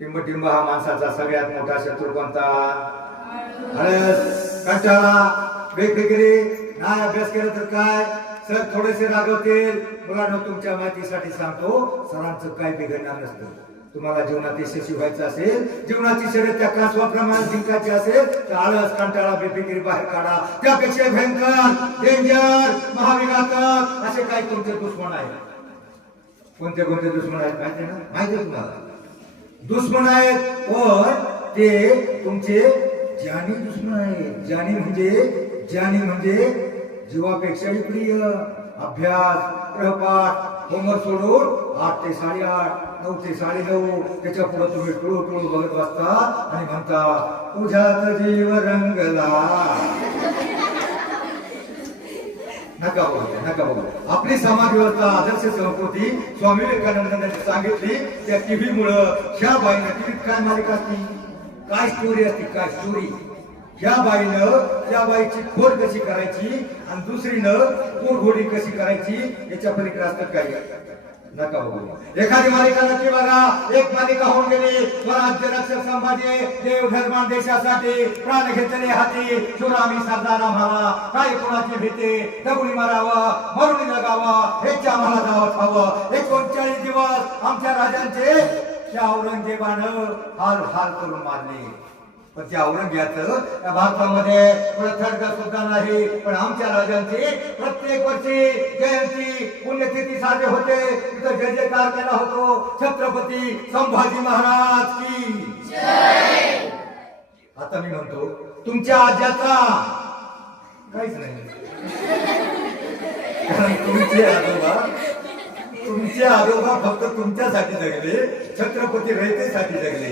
टिंब हा माणसाचा सगळ्यात मोठा शत्रू कोणता? आळस, कंटाळा, बेफिकिरी. नाही अभ्यास केला तर काय सर थोडेसे रागवतील. मुलांना तुमच्या माहितीसाठी सांगतो, सरांचं काय बिघडणार नसतं. तुम्हाला जीवनात यशस्वी व्हायचं असेल, जीवनाची शर्यत त्या कासवाप्रमाणे जिंकायची असेल तर आळस, कंटाळा, बेफिकिरी बाहेर काढा. त्यापेक्षा भयंकर, डेंजर, महाविघातक असे काही तुमचे दुश्मन आहेत. कोणते दुश्मन आहेत माहिती ना? माहिती तुम्हाला दुश्मन आहेत, पण ते तुमचे जानी दुश्मन आहेत. जानी म्हणजे जीवापेक्षाही प्रिय. अभ्यास, गृहपाठ, होमवर्क सोडून 8 ते 8:30, 9 ते 9:30 त्याच्या पुढे तुम्ही टुळू बघत बसता आणि म्हणता तुझ्यात जीव रंगला. नका बघू. आपली समाज व्यवस्था, आदर्श संस्कृती स्वामी विवेकानंदांनी सांगितली. त्या टीव्ही मुळे ह्या बाईनं टीव्हीत काय मालिका असती, काय स्टोरी असती, काय स्टोरी. ह्या बाईनं त्या बाईची खोड कशी करायची आणि दुसरीनं पोरघोडी कशी करायची याच्या पलीकडे असतं काही. नका बघू. एखादी मालिका नक्की बघा. एक मालिका होऊन गेली, स्वराज्य रक्षक संभाजी देव धर्मान देशासाठी प्राण घेतले हाती, शिवरामी सरदार आम्हाला काय कोणाची भीती, दगुडी मारावं मरुणी लगावं हेच आम्हाला दावत हवं. 39 दिवस आमच्या राजांचे त्या औरंगजेबानं हाल करून मारले. पण त्या औरंग्याचं त्या भारतामध्ये थर्ड सुद्धा नाही. पण आमच्या राजांची प्रत्येक वर्षी जयंती पुण्यतिथी साजरे होते. तिथं जय जयकार केला होतो छत्रपती संभाजी महाराज की जय. आता मी म्हणतो तुमच्या आज्याचा काहीच नाही, कारण तुमचे आजोबा फक्त तुमच्यासाठी जगले, छत्रपती रयतेसाठी जगले.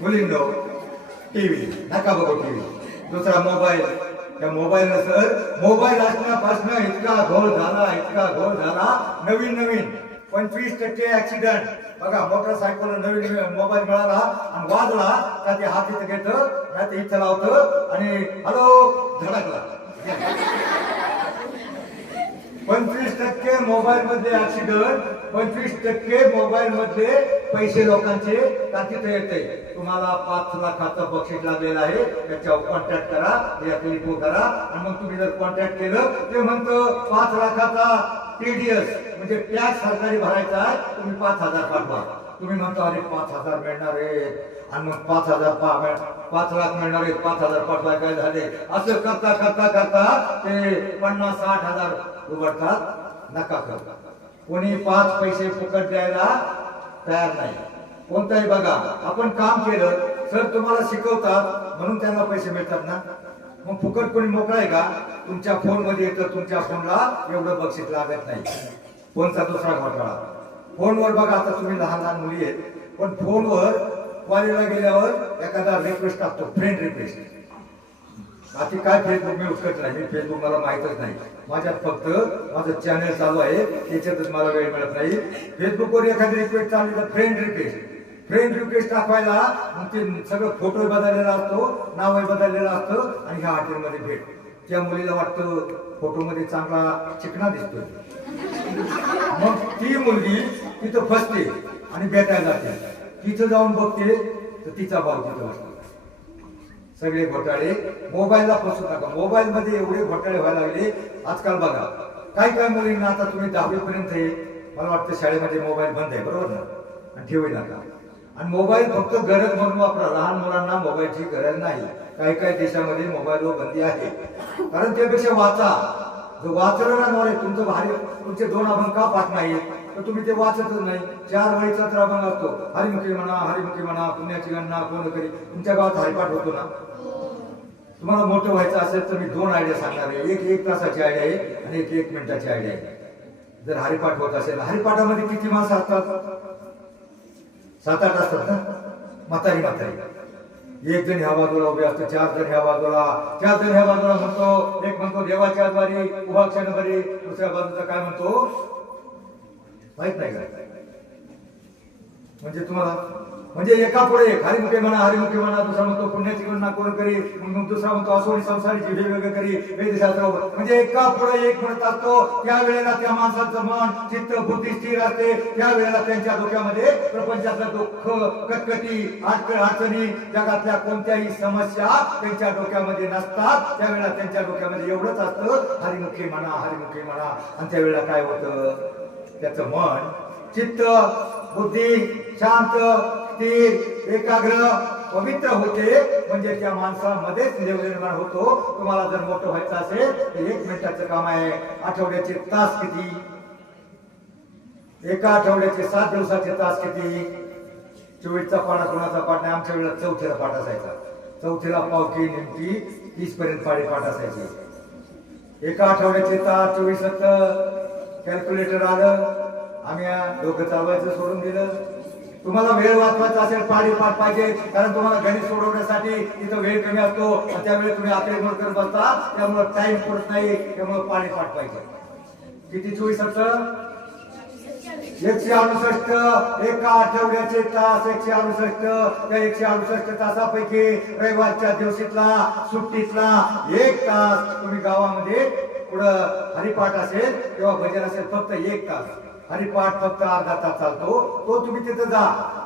मुलींनो, टीव्ही नका बघू. टीव्ही दुसरा मोबाईल. त्या मोबाईल मोबाईल असण्यापासून इतका घोळ झाला. नवीन 25% ऍक्सिडेंट. बघा, मोटरसायकल नवीन मोबाईल मिळाला आणि वाजला का ते हात इथं घेतं, नाही ते इथं लावतं आणि हॅलो धडकला. 25% मोबाईल मधले ऍक्सिडेंट, 25% मोबाईल मधले पैसे लोकांचे का तिथे येते. तुम्हाला 5 लाखाचं बक्षीस लागलेलं आहे, त्याच्यावर कॉन्टॅक्ट करा, या क्लिक करा. आणि मग तुम्ही जर कॉन्टॅक्ट केलं ते म्हणतं 5 लाखाचा TDS म्हणजे टॅक्स सरकारी भरायचा आहे, तुम्ही 5,000 पाठवा. तुम्ही म्हणता अरे 5,000 मिळणार आहे आणि मग 5 लाख मिळणार आहे, 5,000 पाठवाय काय झाले. असं करता ते 50-60 हजार उघडतात. नका करता. कोणी 5 पैसे फुकट द्यायला तयार नाही. कोणताही बघा, आपण काम केलं सर तुम्हाला शिकवतात म्हणून त्यांना पैसे मिळतात ना. मग फुकट कोणी मोकळा आहे का. तुमच्या फोन मध्ये येतं, तुमच्या फोनला एवढं बक्षीस लागत नाही. फोनचा दुसरा घोटाळा. फोनवर बघा, आता तुम्ही लहान मुली आहेत, पण फोनवर कॉलेजला गेल्यावर एखादा रिक्वेस्ट टाकतो, फ्रेंड रिक्वेस्ट. बाकी काय फेसबुक मी उचलत नाही. मी फेसबुक मला माहितच नाही. माझ्यात फक्त माझं चॅनल चालू आहे, त्याच्यातच मला वेळ मिळत नाही. फेसबुकवर एखादी रिक्वेस्ट चालली तर फ्रेंड रिक्वेस्ट टाकवायला मग ते सगळं फोटो बदललेला असतो, नाव बदललेलं असतं आणि ह्या हॉटेलमध्ये भेट. त्या मुलीला वाटतं फोटोमध्ये चांगला चिकना दिसतोय. मग ती मुलगी तिथं फसते आणि भेटायला जाते. तिथं जाऊन बघते तर तिचा भाव तिथं असतो. सगळे घोटाळे मोबाईलला फसू नका. मोबाईल मध्ये एवढे घोटाळे व्हायला लागले आजकाल. बघा, काय मुलींना आता तुम्ही 10वी पर्यंत आहे, मला वाटतं शाळेमध्ये मोबाईल बंद आहे, बरोबर ना. आणि ठेवू नका. आणि मोबाईल फक्त गरज म्हणून वापरा. लहान मुलांना मोबाईलची गरज नाही. काही देशामध्ये मोबाईलवर बंदी आहे. कारण त्यापेक्षा वाचा. जो वाचलं ना नॉलेज तुमचं भारी, तुमचे 2 अभंग का पाठ नाही तर तुम्ही ते वाचतच नाही. 4 वळीचा तर अभंग असतो, हरिमुखी म्हणा पुण्याची गणना कोण करी. तुमच्या गावात हरिपाठ होतो ना. तुम्हाला मोठं व्हायचं असेल तर मी 2 आयडिया सांगणार आहे. एक तासाची आयडिया आहे आणि एक 1 मिनिटाची आयडिया आहे. जर हरिपाठ होत असेल, हरिपाठामध्ये किती माणसं असतात. 7-8 असतात ना. म्हातारी 1 जण ह्या बाजूला उभे असतो, 4 जण ह्या बाजूला, 4 जण ह्या बाजूला म्हणतो. एक म्हणतो देवाच्या द्वारी उभा क्षण बरी, दुसऱ्या बाजूचा काय म्हणतो माहित नाही का. म्हणजे तुम्हाला म्हणजे एका पुढे हरिमुखे म्हणा, दुसरा म्हणतो पुण्याची गणना कोण करी, मग दुसरा म्हणतो असोडी संसारीची वेगवेगळे करी, वेदशास्त्र. म्हणजे एका पुढे एक म्हणत असतो. त्यावेळेला त्या माणसाचं मन चित्त बुद्धी स्थिर असते. त्यावेळेला त्यांच्या डोक्यामध्ये प्रपंचातलं दुःख, कटकटी, अडचणी, जगातल्या कोणत्याही समस्या त्यांच्या डोक्यामध्ये नसतात. त्यावेळेला त्यांच्या डोक्यामध्ये एवढंच असतं, हरिमुखे म्हणा. आणि त्यावेळेला काय होतं, त्याचं मन चित्त बुद्धी शांत स्थिर एकाग्र पवित्र होते. म्हणजे त्या माणसामध्येच निर्माण होतो. तुम्हाला जर मोठं व्हायचं असेल तर 1 मिनिटाचं काम आहे. आठवड्याचे तास किती, एका आठवड्याचे 7 दिवसाचे तास किती. 24चा पाढा कोणाचा पाठ नाही. आमच्या वेळेला 4थीला पाठ असायचा. 4थीला पावकी नेमकी 30 पर्यंत पाठ असायचे. एका आठवड्याचे तास 24 कॅल्क्युलेटर आलं, आम्ही डोकं चालवायचं सोडून दिलं. तुम्हाला वेळ वाचवायचा असेल पाठ पाहिजे, कारण तुम्हाला गणित सोडवण्यासाठी इथं वेळ कमी असतो. त्यावेळी तुम्ही आकडेमोड करत बसता, त्यामुळे टाइम पुरत नाही. त्यामुळे पाठ पाहिजे. किती 24 168 एका आठवड्याचे तास 168. त्या 168 तासापैकी रविवारच्या दिवशीतला सुट्टीतला 1 तास तुम्ही गावामध्ये पुढं हरिपाठ असेल किंवा भजन असेल फक्त 1 तास. हरिपाठ फक्त अर्धा तास चालतो. तो तुम्ही तिथं जा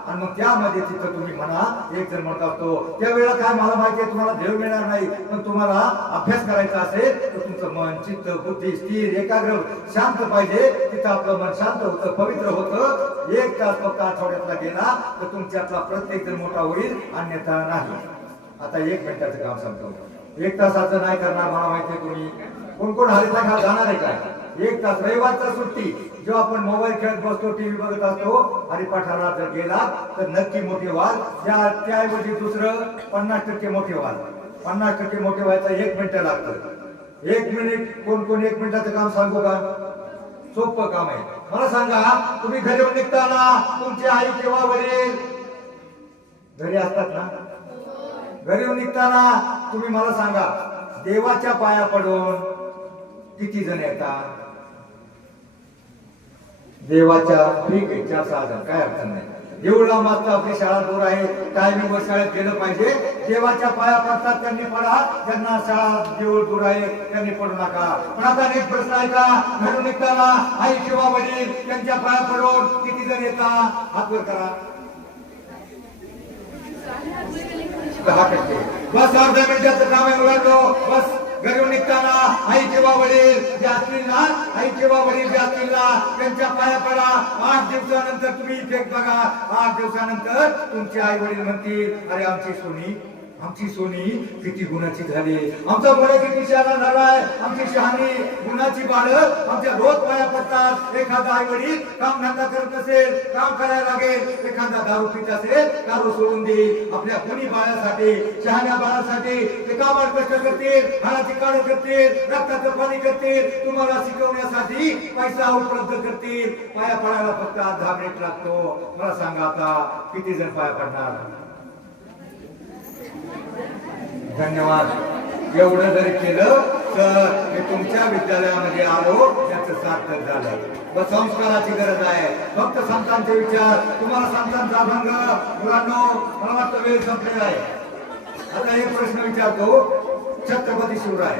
आणि मग त्यामध्ये तिथं तुम्ही म्हणा. 1 जण म्हणत असतो त्यावेळेला काय मला माहिती आहे तुम्हाला देव मिळणार नाही, पण तुम्हाला अभ्यास करायचा असेल तर तुमचं मन चित्त बुद्धी स्थिर एकाग्र शांत पाहिजे. तिथं आपलं मन शांत होतं, पवित्र होतं. 1 तास फक्त आठवड्यातला गेला तर तुमच्यातला प्रत्येक जण मोठा होईल, अन्यथा नाही. आता 1 मिनिटाचं काम सांगतो. 1 तासाचं नाही करणार, मला माहिती आहे तुम्ही कोण कोण हरिपाठ जाणार आहे काय. 1 तास रविवारचा सुट्टी, जेव्हा आपण मोबाईल खेळत बसतो, टीव्ही बघत असतो, हरिपाठाला जर गेला तर नक्की मोठे व्हाल. त्याऐवजी दुसरं 50% मोठे व्हाल. 50% मोठे व्हायचं 1 मिनिट लागतं. 1 मिनिट, कोण कोण 1 मिनिटाचं काम सांगू का? सोपं काम आहे. मला सांगा, तुम्ही घरी निघताना तुमची आई किंवा वडील घरी असतात ना? घरी निघताना तुम्ही मला सांगा, देवाच्या पाया पडून किती जण येतात? देवाच्या ठीक आहे, 4-6 जण, काय अडचण नाही. एवढा मात्र आपली शाळा दूर आहे, टायमिंगवर शाळेत गेलं पाहिजे. देवाच्या पाया पडतात त्यांनी पडा, ज्यांना शाळा देऊळ दूर आहे त्यांनी पडू नका. पण आता एक प्रश्न आहे का, घरून निघताना आई किंवा वडील त्यांच्या पाया पडून किती जण येतात? हात वर करा. 10%. बस अर्ध्या मिनिटाचं काम आहे मुलांनो. बस घरी निघताना आई किंवा वडील जे असतील ना, आई किंवा वडील जे असतील ना, त्यांच्या पाया पडा. 8 दिवसानंतर तुम्ही इफेक्ट बघा. 8 दिवसानंतर तुमचे आई वडील म्हणतील, अरे आमची सोनी किती गुणाची झाली, आमचा मुळे किती शहाणा झालाय, आमची शहाणी गुणाची बाळ आमच्या रोज पाया पडतात. एखादा आई वडील काम धंदा करत असेल, काम करायला लागेल, एखादा दारू पित असेल, दारू सोडून देईल. आपल्या गुणी बाळासाठी, शहाण्या बाळासाठी ते कामात कष्ट करतील, हाडाची काढ करतील, रक्ताचं पाणी करतील, तुम्हाला शिकवण्यासाठी पैसा उपलब्ध करतील. पाया पडायला फक्त 10 मिनिट लागतो. मला सांगा आता किती जण पाया पडणार? धन्यवाद. एवढं जरी केलं तर मी तुमच्या विद्यालयामध्ये आलो त्याचं सार्थक झालं. बस संस्काराची गरज आहे. फक्त संतांचे विचार, तुम्हाला संतांचा अभंग. मुलांनो, मला वाटतं वेळ संपलेला आहे. आता एक प्रश्न विचारतो. छत्रपती शिवराय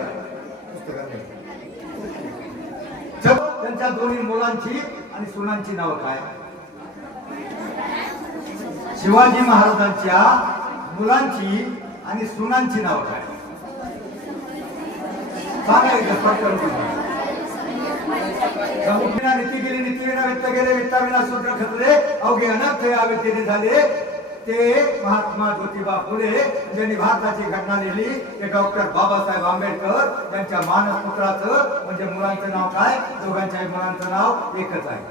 त्यांच्या दोन्ही मुलांची आणि सुनांची नाव काय? शिवाजी महाराजांच्या मुलांची आणि सुनांची नाव काय? समुद्रीना नीती गेली, नीतीविना वित्त गेले, वित्ताविना शूद्र खचले, अवघे अनर्थ यावे तेने झाले. ते महात्मा ज्योतिबा फुले ज्यांनी भारताची घटना लिहिली, ते डॉक्टर बाबासाहेब आंबेडकर त्यांच्या मानस पुत्राचं म्हणजे मुलांचं नाव काय? दोघांच्याही मुलांचं नाव एकच आहे.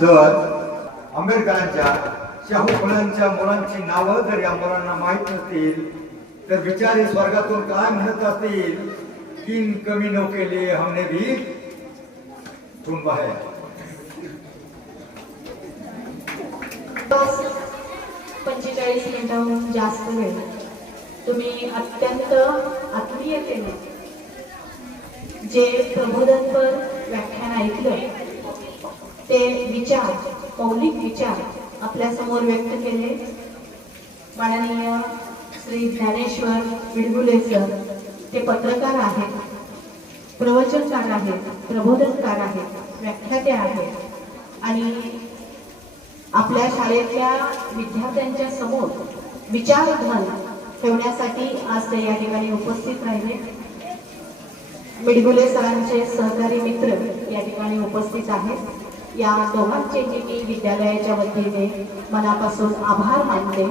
सर, आंबेडकरांच्या शाहू फुलांच्या मुलांची नावं जर या मुलांना माहित नसतील तर बिचारे स्वर्गातून काय म्हणत असतील? किन कमी नो केले हमने भी तुम बाहेर. 45 मिनिटांहून जास्त वेळ तुम्ही अत्यंत आत्मीयतेने जे प्रबोधनपर व्याख्यान ऐकलं, ते विचार, मौलिक विचार आपल्या समोर व्यक्त केले. माननीय श्री ज्ञानेश्वर विडगुले सर, ते पत्रकार आहेत, प्रवचनकार आहेत, प्रबोधनकार आहेत, व्याख्याते आहेत आणि आपल्या शाळेतल्या विद्यार्थ्यांच्या समोर विचारधन ठेवण्यासाठी आज ते या ठिकाणी उपस्थित राहिले. मिडगुले सरांचे सहकारी मित्र या ठिकाणी उपस्थित आहेत. या दोघांचेही मी विद्यालयाच्या वतीने मनापासून आभार मानते.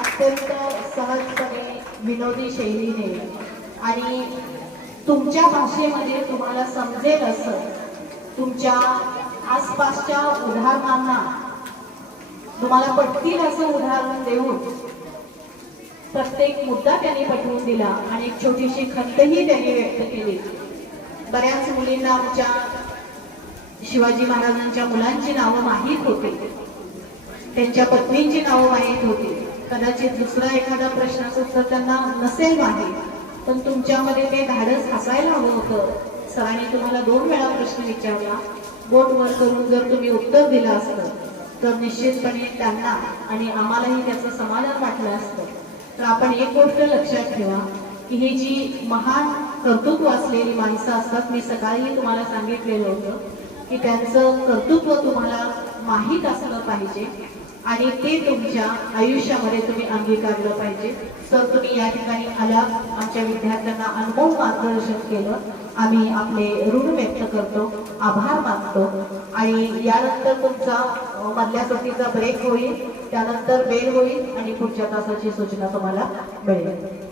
अत्यंत सहजपणे, विनोदी शैलीने आणि तुमच्या भाषेमध्ये तुम्हाला समजेल असं, तुमच्या आसपासच्या उदाहरणांना तुम्हाला पटतील असं उदाहरण देऊन प्रत्येक मुद्दा त्यांनी पटवून दिला आणि एक छोटीशी खंतही त्यांनी व्यक्त केली. बऱ्याच मुलींना आमच्या शिवाजी महाराजांच्या मुलांची नावं माहीत होती, त्यांच्या पत्नींची नावं माहीत होती. कदाचित दुसरा एखादा प्रश्नाचं उत्तर त्यांना नसेल माहीत, पण तुमच्यामध्ये ते धाडस असायला हवं होतं. सरांनी तुम्हाला 2 वेळा प्रश्न विचारला. बोट वर करून जर तुम्ही उत्तर दिलं असतं तर निश्चितपणे त्यांना आणि आम्हालाही त्याचं समाधान वाटलं असतं. तर आपण एक गोष्ट लक्षात ठेवा की ही जी महान कर्तृत्व असलेली माणसं असतात, मी सकाळी तुम्हाला सांगितलेलं होतं की त्यांचं कर्तृत्व तुम्हाला माहीत असलं पाहिजे. आणि ते तुमच्या आयुष्यामध्ये तुम्ही अंगीकारलं पाहिजे. सर, तुम्ही या ठिकाणी आला, आमच्या विद्यार्थ्यांना अनमोल मार्गदर्शन केलं. आम्ही आपले ऋण व्यक्त करतो, आभार मानतो. आणि यानंतर तुमचा मधल्या सुट्टीचा ब्रेक होईल, त्यानंतर बेल होईल आणि पुढच्या तासाची सूचना तुम्हाला मिळेल.